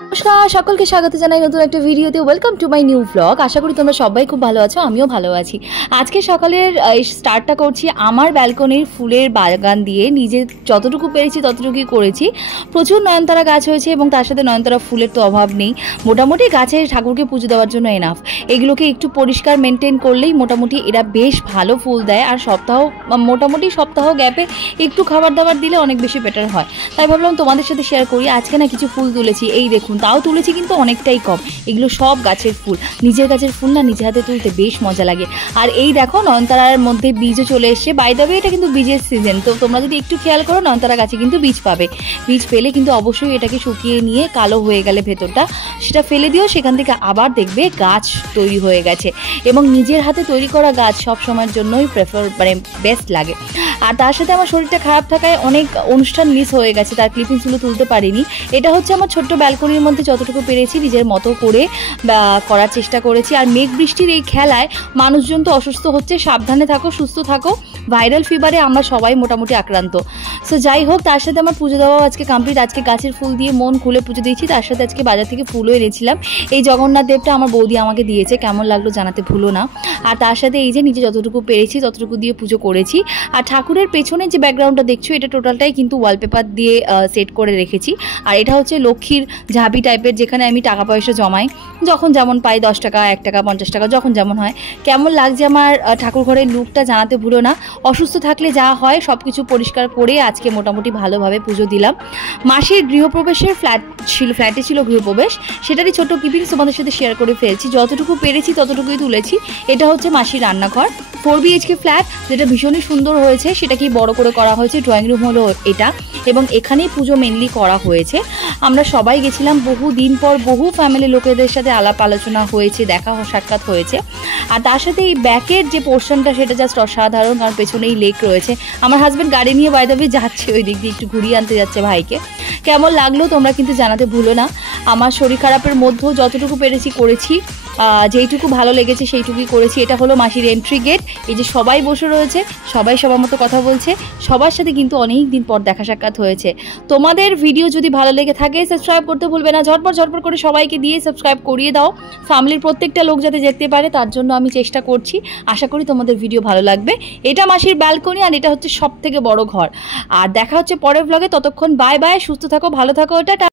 নমস্কার, সকলকে স্বাগত জানাই নতুন একটা ভিডিওতে। Welcome to my new blog. আশা করি তোমরা সবাই খুব ভালো আছো, আমিও ভালো আছি। আজকে সকালের স্টার্টটা করছি আমার ব্যালকনির ফুলের বাগান দিয়ে। নিজে যতটুকু পেরেছি ততটুকুই করেছি। প্রচুর নয়নতারা গাছ হয়েছে এবং তার সাথে নয়নতারা ফুলের তো অভাব নেই। মোটামুটি গাছে ঠাকুরকে পুজো দেওয়ার জন্য এনাফ। এগুলোকে একটু পরিষ্কার মেনটেন করলেই মোটামুটি এরা বেশ ভালো ফুল দেয়। আর মোটামুটি সপ্তাহ গ্যাপে একটু খাবার দাবার দিলে অনেক বেশি বেটার হয়। তাই ভাবলাম তোমাদের সাথে শেয়ার করি। আজকে না কিছু ফুল তুলেছি, এই দেখুন। তাও তুলেছি কিন্তু অনেকটাই কম। এগুলো সব গাছের ফুল। নিজের গাছের ফুল না নিজে হাতে তুলতে বেশ মজা লাগে। আর এই দেখো নয়নতারার মধ্যে বীজও চলে এসছে। বাই দ্য ওয়ে এটা কিন্তু বীজের সিজন, তো তোমরা যদি একটু খেয়াল করো নয়নতারা গাছে কিন্তু বীজ পাবে। বীজ পেলে কিন্তু অবশ্যই এটাকে শুকিয়ে নিয়ে কালো হয়ে গেলে ভেতরটা সেটা ফেলে দিও, সেখান থেকে আবার দেখবে গাছ তৈরি হয়ে গেছে। এবং নিজের হাতে তৈরি করা গাছ সব সময়ের জন্যই বেস্ট লাগে। আর তার সাথে আমার শরীরটা খারাপ থাকায় অনেক অনুষ্ঠান মিস হয়ে গেছে, তার ক্লিপিংসগুলো তুলতে পারিনি। এটা হচ্ছে আমার ছোট্ট ব্যালকনির মধ্যে যতটুকু পেরেছি নিজের মতো করে করার চেষ্টা করেছি। আর মেঘ বৃষ্টির এই খেলায় মানুষজন তো অসুস্থ হচ্ছে। সাবধানে থাকো, সুস্থ থাকো। ভাইরাল ফিভারে আমরা সবাই মোটামুটি আক্রান্ত। সো যাই হোক, তার সাথে আমার পুজো দেওয়াও আজকে কমপ্লিট। আজকে গাছের ফুল দিয়ে মন খুলে পুজো দিয়েছি। তার সাথে আজকে বাজার থেকে ফুলও এনেছিলাম। এই জগন্নাথ দেবটা আমার বৌদি আমাকে দিয়েছে, কেমন লাগলো জানাতে ভুলো না। আর তার সাথে এই যে নিজে যতটুকু পেরেছি ততটুকু দিয়ে পুজো করেছি। আর ঠাকুরের পেছনে যে ব্যাকগ্রাউন্ডটা দেখছো এটা টোটালটাই কিন্তু ওয়ালপেপার দিয়ে সেট করে রেখেছি। আর এটা হচ্ছে লক্ষ্মীর ঝাঁপি টাইপের, যেখানে আমি টাকা পয়সা জমাই, যখন যেমন পাই, 10 টাকা, 1 টাকা, 50 টাকা, যখন যেমন হয়। কেমন লাগছে আমার ঠাকুর ঘরের লুকটা জানাতে ভুলো না। অসুস্থ থাকলে যা হয় সব কিছু পরিষ্কার করে আজকে মোটামুটি ভালোভাবে পুজো দিলাম। মাসির গৃহপ্রবেশের ফ্ল্যাটে ছিল গৃহপ্রবেশ, সেটারই ছোট ক্লিপিংস তোমাদের সাথে শেয়ার করে ফেলছি। যতটুকু পেরেছি ততটুকুই তুলেছি। এটা হচ্ছে মাসির রান্নাঘর, 4 BHK ফ্ল্যাট, যেটা ভীষণই সুন্দর হয়েছে। সেটাকেই বড় করে করা হয়েছে। ড্রয়িং রুম হলো এটা, এবং এখানেই পুজো মেনলি করা হয়েছে। আমরা সবাই গেছিলাম বহু দিন পর, বহু ফ্যামিলি লোকেদের সাথে আলাপ আলোচনা হয়েছে, দেখা সাক্ষাৎ হয়েছে। আর তার সাথে এই ব্যাকের যে পোর্শনটা সেটা জাস্ট অসাধারণ, কারণ পেছনেই লেক রয়েছে। আমার হাজব্যান্ড গাড়ি নিয়ে বাই দ্য ওয়ে যাচ্ছে ওই দিক দিয়ে, একটু ঘুরিয়ে আনতে যাচ্ছে ভাইকে। কেমন লাগলো তোমরা কিন্তু জানাতে ভুলো না। আমার শরীর খারাপের মধ্যেও যতটুকু পেরেছি করেছি, যেইটুকু ভালো লেগেছে সেইটুকুই করেছি। এটা হলো মাসির এন্ট্রি গেট। এই যে সবাই বসে রয়েছে, সবাই সবার মতো কথা বলছে, সবার সাথে কিন্তু অনেক দিন পর দেখা সাক্ষাৎ হয়েছে। তোমাদের ভিডিও যদি ভালো লেগে থাকে সাবস্ক্রাইব করতে ভুলবে না। ঝটপট করে সবাইকে দিয়ে সাবস্ক্রাইব করিয়ে দাও। ফ্যামিলির প্রত্যেকটা লোক যাতে দেখতে পারে তার জন্য আমি চেষ্টা করছি। আশা করি তোমাদের ভিডিও ভালো লাগবে। এটা মাসির ব্যালকনি, আর এটা হচ্ছে সব থেকে বড় ঘর। আর দেখা হচ্ছে পরের ব্লগে। ততক্ষণ বাই বাই, সুস্থ থাকো, ভালো থাকো। টাটা।